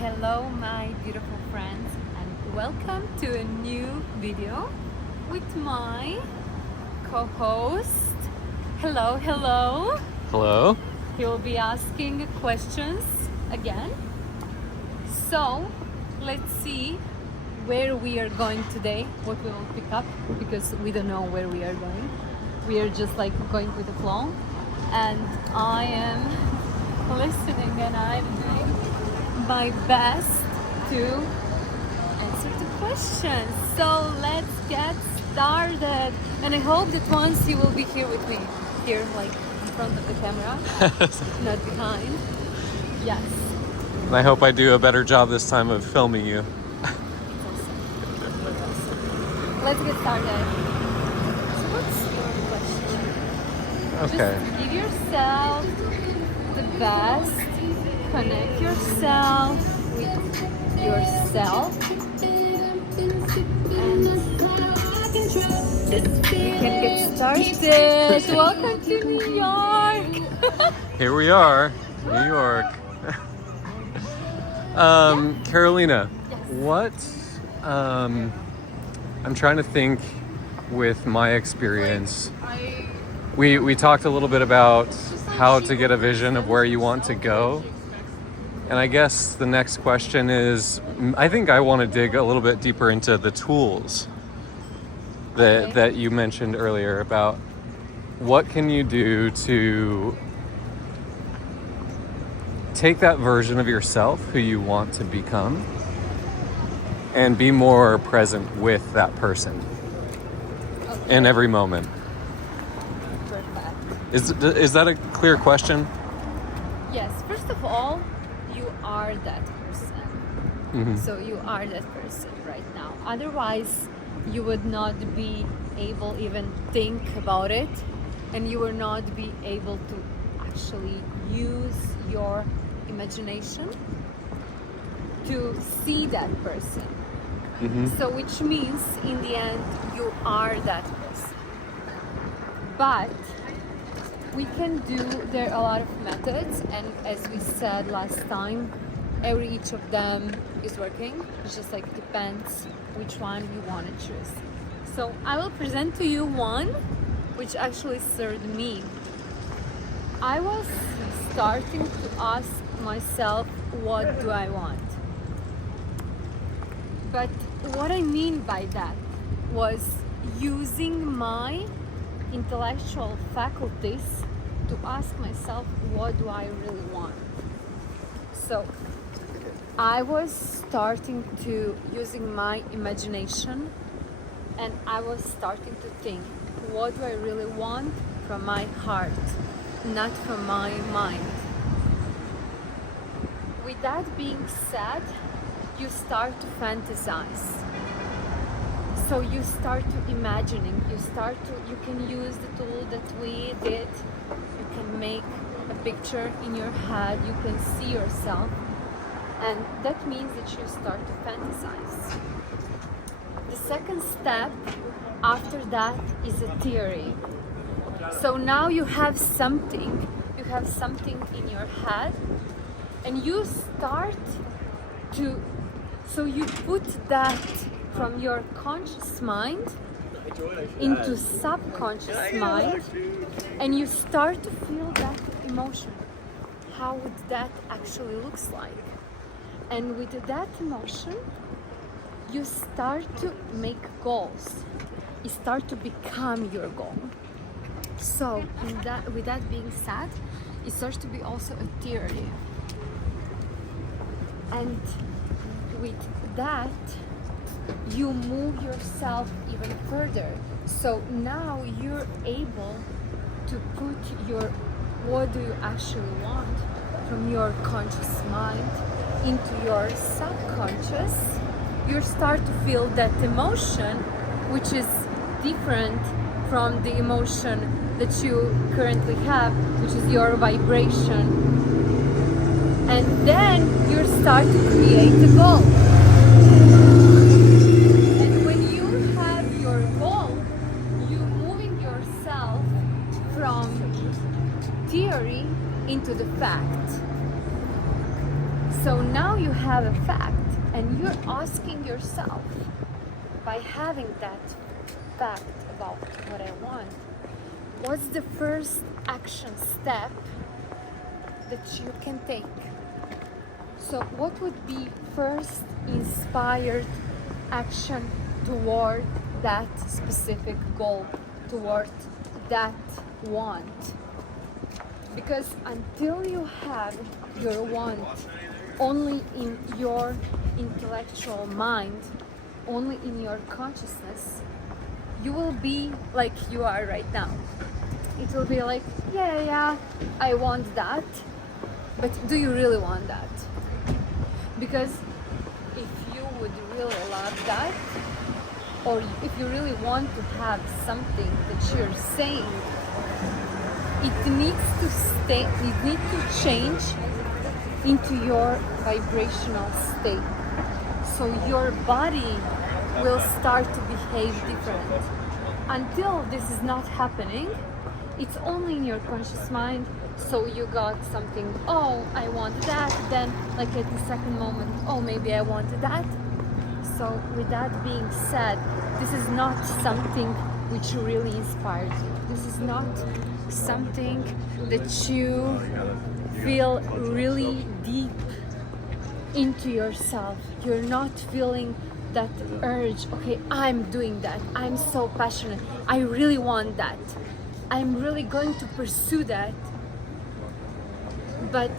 Hello my beautiful friends and welcome to a new video with my co-host. Hello. Hello. He will be asking questions again. So let's see where we are going today, what we will pick up, because we don't know where we are going. We are just like going with the flow, and I am listening and I'm doing my best to answer the questions. So let's get started. And I hope that once you will be here with me, here like in front of the camera, not behind. Yes. And I hope I do a better job this time of filming you. Let's get started. So what's your question? Okay. Just give yourself the best. Connect yourself with yourself. And we can get started. Welcome to New York. Here we are, New York. Carolina, Yes. what, I'm trying to think with my experience. We talked a little bit about how to get a vision of where you want to go. And I guess the next question is, I think I want to dig a little bit deeper into the tools that you mentioned earlier about what can you do to take that version of yourself who you want to become and be more present with that person in every moment. Perfect. Is that a clear question? Yes, first of all, you are that person. Mm-hmm. So you are that person right now. Otherwise, you would not be able even think about it, and you will not be able to actually use your imagination to see that person. Mm-hmm. So which means in the end you are that person. But we can do, there are a lot of methods, and as we said last time, each of them is working. It's just like depends which one you want to choose. So I will present to you one which actually served me. I was starting to ask myself, what do I want? But what I mean by that was using my intellectual faculties to ask myself, what do I really want? So I was starting to using my imagination, and I was starting to think, what do I really want from my heart, not from my mind. With that being said, you start to fantasize. So you start to imagining, you can use the tool that we did. You can make a picture in your head, you can see yourself, and that means that you start to fantasize. The second step after that is a theory. So now you have something in your head, and you start to, so you put that from your conscious mind into subconscious mind, and you start to feel that emotion. How would that actually looks like? And with that emotion, you start to make goals. You start to become your goal. So with that being said, it starts to be also a theory. And with that, you move yourself even further. So now you're able to put your, what do you actually want from your conscious mind into your subconscious. You start to feel that emotion, which is different from the emotion that you currently have, which is your vibration. And then you start to create a goal. And when you have your goal, you're moving yourself from theory into the fact. So now now you have a fact, and you're asking yourself, by having that fact about what I want, what's the first action step that you can take? So what would be first inspired action toward that specific goal, toward that want? Because until you have your want only in your intellectual mind, only in your consciousness, you will be like you are right now. It will be like, yeah, I want that, but do you really want that? Because if you would really love that, or if you really want to have something that you're saying, it needs to stay, it needs to change into your vibrational state. So your body will start to behave different. Until this is not happening, it's only in your conscious mind. So you got something, oh, I want that, then like at the second moment, oh, maybe I want that. So with that being said, this is not something which really inspires you. This is not something that you feel really deep into yourself. You're not feeling that urge, okay, I'm doing that, I'm so passionate, I really want that, I'm really going to pursue that. But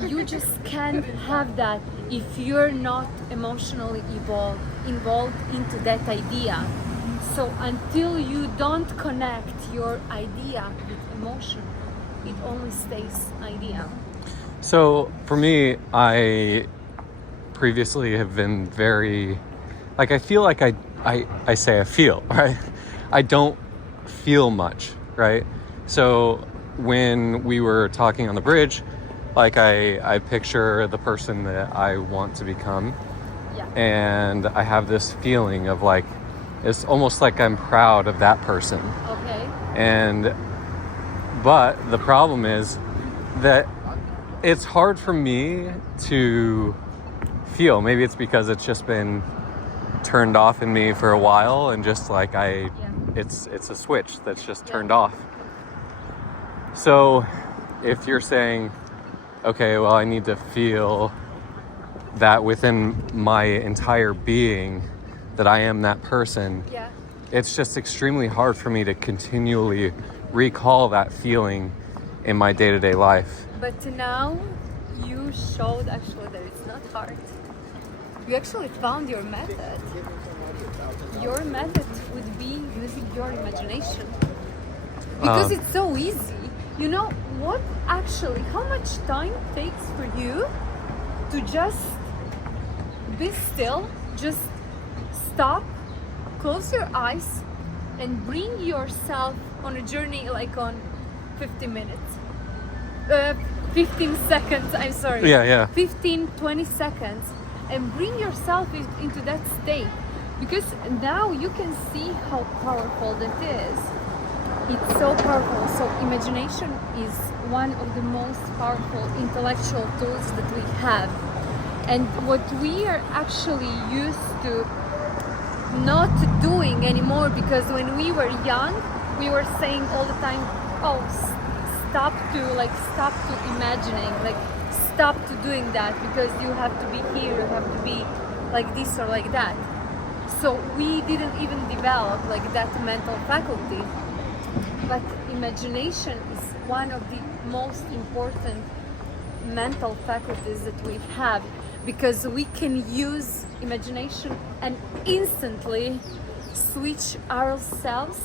you just can't have that if you're not emotionally involved into that idea. So until you don't connect your idea with emotion, it only stays idea. So for me, I previously have been very, like, I feel like I say I feel, right? I don't feel much, right? So when we were talking on the bridge, like I picture the person that I want to become. Yeah. And I have this feeling of like, it's almost like I'm proud of that person. Okay. But the problem is that it's hard for me to feel. Maybe it's because it's just been turned off in me for a while, and just like it's a switch that's just turned off. So if you're saying, okay, well, I need to feel that within my entire being that I am that person, it's just extremely hard for me to continually recall that feeling in my day-to-day life. But now you showed actually that it's not hard. You actually found your method. Your method would be using your imagination. Because it's so easy. You know what actually, how much time takes for you to just be still, just stop, close your eyes, and bring yourself on a journey like on 50 minutes. 15 seconds, I'm sorry. 15, 20 seconds. And bring yourself into that state. Because now you can see how powerful that is. It's so powerful. So imagination is one of the most powerful intellectual tools that we have. And what we are actually used to not doing anymore, because when we were young, we were saying all the time, oh, stop to imagining, like stop to doing that, because you have to be here, you have to be like this or like that. So we didn't even develop like that mental faculty. But imagination is one of the most important mental faculties that we have, because we can use imagination and instantly switch ourselves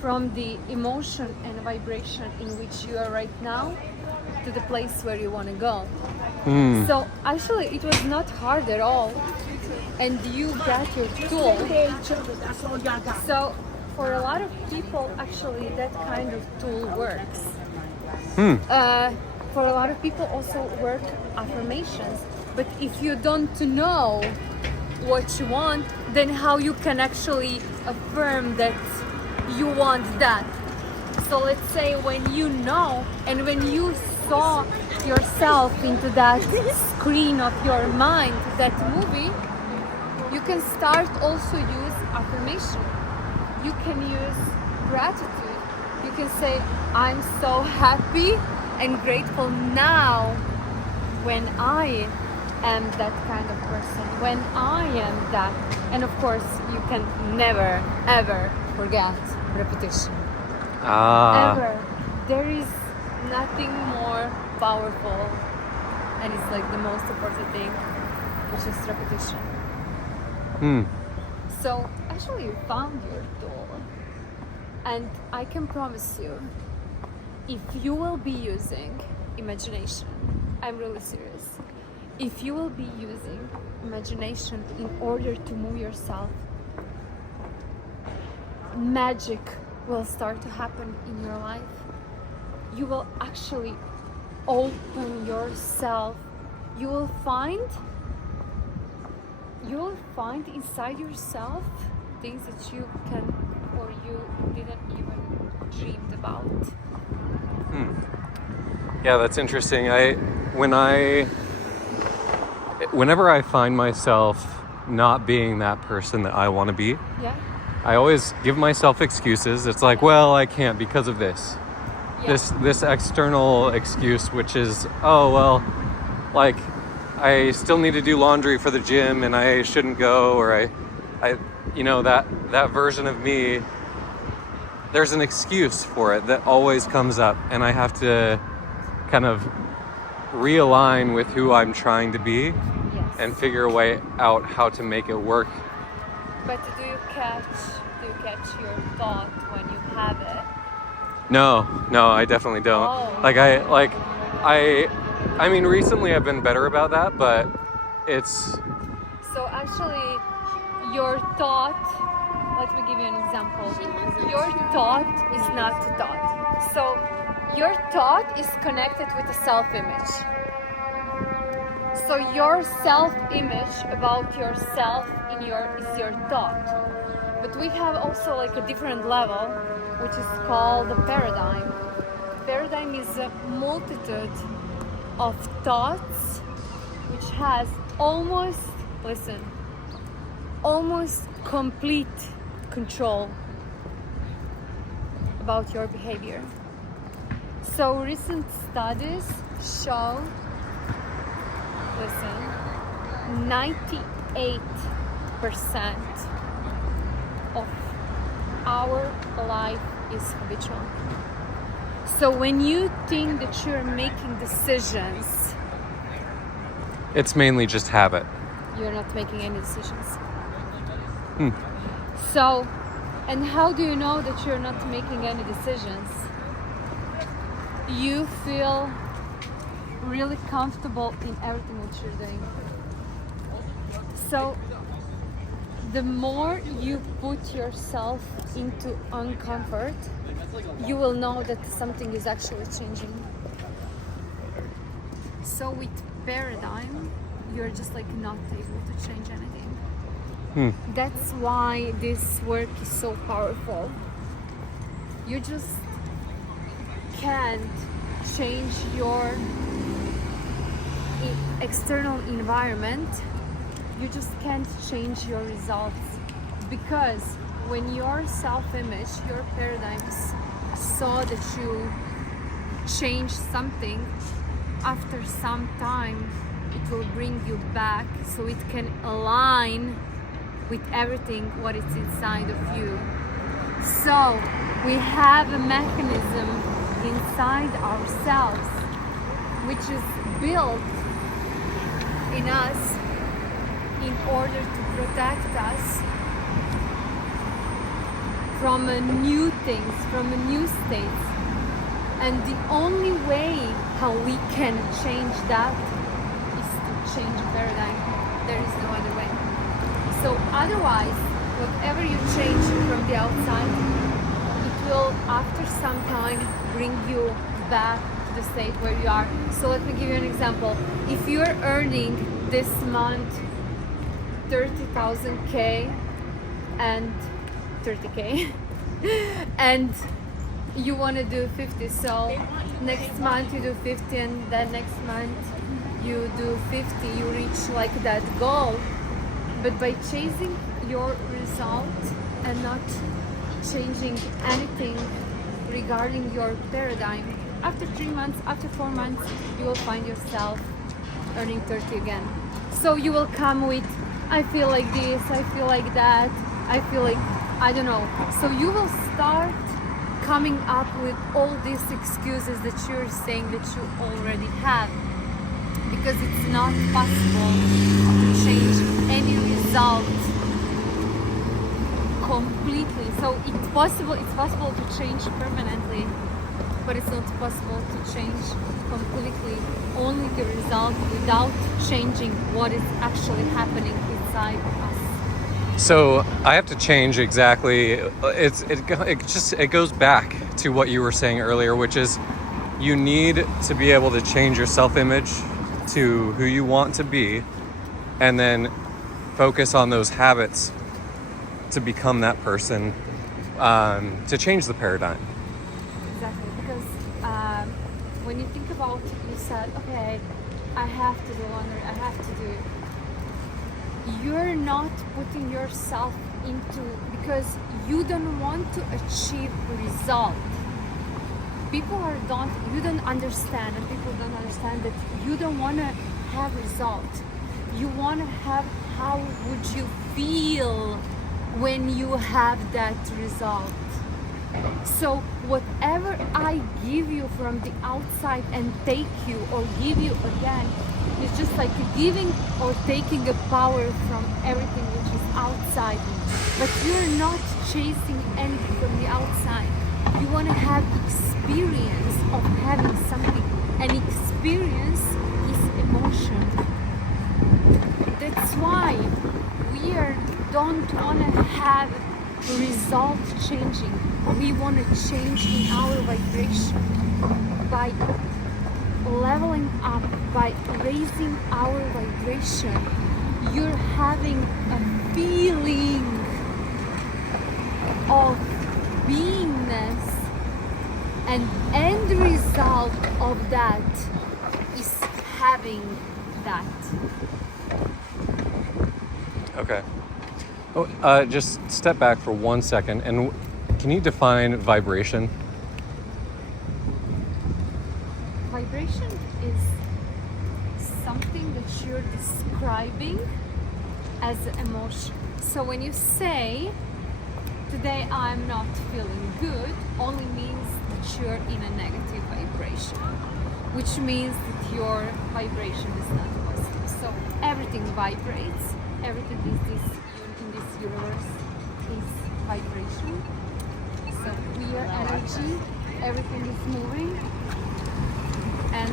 from the emotion and vibration in which you are right now to the place where you want to go. So actually it was not hard at all, and you got your tool. So for a lot of people, actually that kind of tool works. For a lot of people also work affirmations. But if you don't know what you want, then how you can actually affirm that you want that? So let's say when you know and when you saw yourself into that screen of your mind, that movie, you can start also use affirmation. You can use gratitude. You can say, I'm so happy and grateful now when I am that kind of person, when I am that. And of course, you can never, ever forget repetition. Ever. There is nothing more powerful, and it's like the most important thing, which is repetition. So actually you found your tool, and I can promise you, if you will be using imagination, I'm really serious, if you will be using imagination in order to move yourself, magic will start to happen in your life. You will actually open yourself. You will find inside yourself things that you can or you didn't even dreamed about. Yeah, that's interesting. Whenever I find myself not being that person that I want to be, Yeah. I always give myself excuses. It's like, well, I can't because of this. Yeah. This external excuse, which is, oh, well, like, I still need to do laundry for the gym and I shouldn't go, or I you know, that version of me, there's an excuse for it that always comes up, and I have to kind of realign with who I'm trying to be. Yes. And figure a way out how to make it work. But do you catch your thought when you have it? No, I definitely don't. Oh. I mean, recently I've been better about that, but it's... So actually, your thought, let me give you an example. Your thought is not a thought. So your thought is connected with a self-image. So your self-image about yourself is your thought. But we have also like a different level, which is called a paradigm. Paradigm is a multitude of thoughts which has almost complete control about your behavior. So recent studies show 98% of our life is habitual. So when you think that you're making decisions, It's mainly just habit. you're not making any decisions. So, and how do you know that you're not making any decisions? You feel really comfortable in everything that you're doing. So the more you put yourself into uncomfort, you will know that something is actually changing. So with paradigm, you're just like not able to change anything. That's why this work is so powerful. You just can't change your external environment. You just can't change your results, because when your self-image, your paradigms saw that you change something, after some time it will bring you back, so it can align with everything what is inside of you. So we have a mechanism inside ourselves which is built in us in order to protect us from new things, from new states. And the only way how we can change that is to change paradigm. There is no other way. So otherwise, whatever you change from the outside, it will after some time bring you back to the state where you are. So let me give you an example. If you're earning this month 30,000 K and 30K and you want to do 50, so next month you do 50, and then next month you do 50, you reach like that goal. But by chasing your result and not changing anything regarding your paradigm, after 3 months, after 4 months, you will find yourself earning 30 again. So you will come with, I feel like this, I feel like that, I feel like, I don't know. So you will start coming up with all these excuses that you're saying that you already have, because it's not possible to change any result completely. So it's possible to change permanently, but it's not possible to change completely only the result without changing what is actually happening inside us. So I have to change exactly. It goes back to what you were saying earlier, which is you need to be able to change your self-image to who you want to be, and then focus on those habits to become that person, to change the paradigm. Exactly, because when you think about, you said, okay, I have to do laundry, I have to do it. You're not putting yourself into, because you don't want to achieve result. You don't understand, and people don't understand that you don't want to have result. You want to have how would you feel when you have that result. So whatever I give you from the outside and take you or give you again, it's just like giving or taking a power from everything which is outside. But you're not chasing anything from the outside. You want to have experience of having something. And experience is emotion. That's why we don't want to have result changing. We want to change in our vibration by leveling up, by raising our vibration. You're having a feeling of beingness, and end result of that is having that. Okay. Oh, just step back for 1 second, and can you define vibration? Vibration is something that you're describing as emotion. So when you say, today I'm not feeling good, only means that you're in a negative vibration, which means that your vibration is not positive. So everything vibrates, everything is in this universe is vibration. So we are energy, everything is moving. And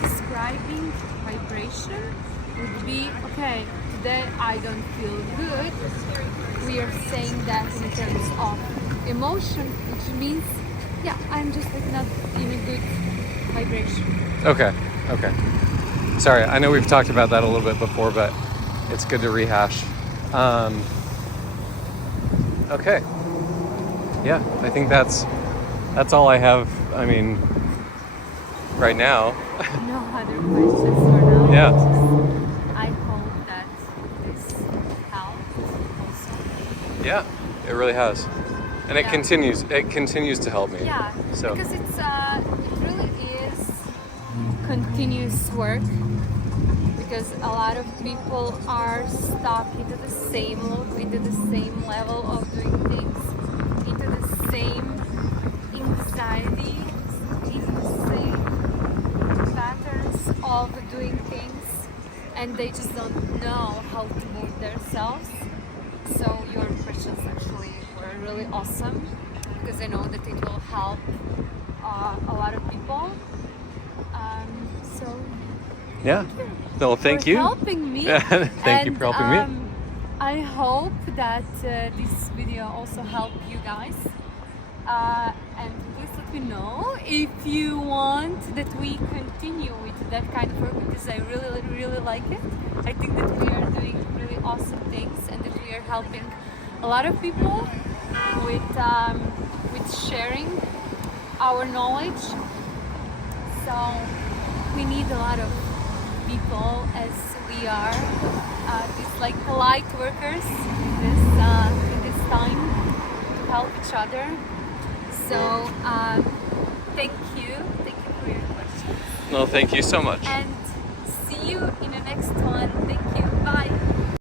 describing vibration would be, okay, today I don't feel good. We are saying that in terms of emotion, which means, I'm just like not in a good vibration. Okay. Sorry, I know we've talked about that a little bit before, but it's good to rehash. Okay. Yeah, I think that's all I have. I mean, right now. No other questions for now. Yeah. I hope that this helped also. Yeah, it really has, and it continues to help me. Yeah, So because it really is continuous work. Because a lot of people are stuck into the same loop, into the same level of doing things, into the same anxiety, into the same patterns of doing things, and they just don't know how to move themselves. So your questions actually were really awesome, because I know that it will help a lot of people. So yeah. No, thank you. For helping me. Thank you for helping me. I hope that this video also helped you guys. And please let me know if you want that we continue with that kind of work, because I really, really like it. I think that we are doing really awesome things, and that we are helping a lot of people with just sharing our knowledge. So we need a lot of people as we are, these like polite workers in this time to help each other. So thank you for your questions. No, thank you so much. And see you in the next one. Thank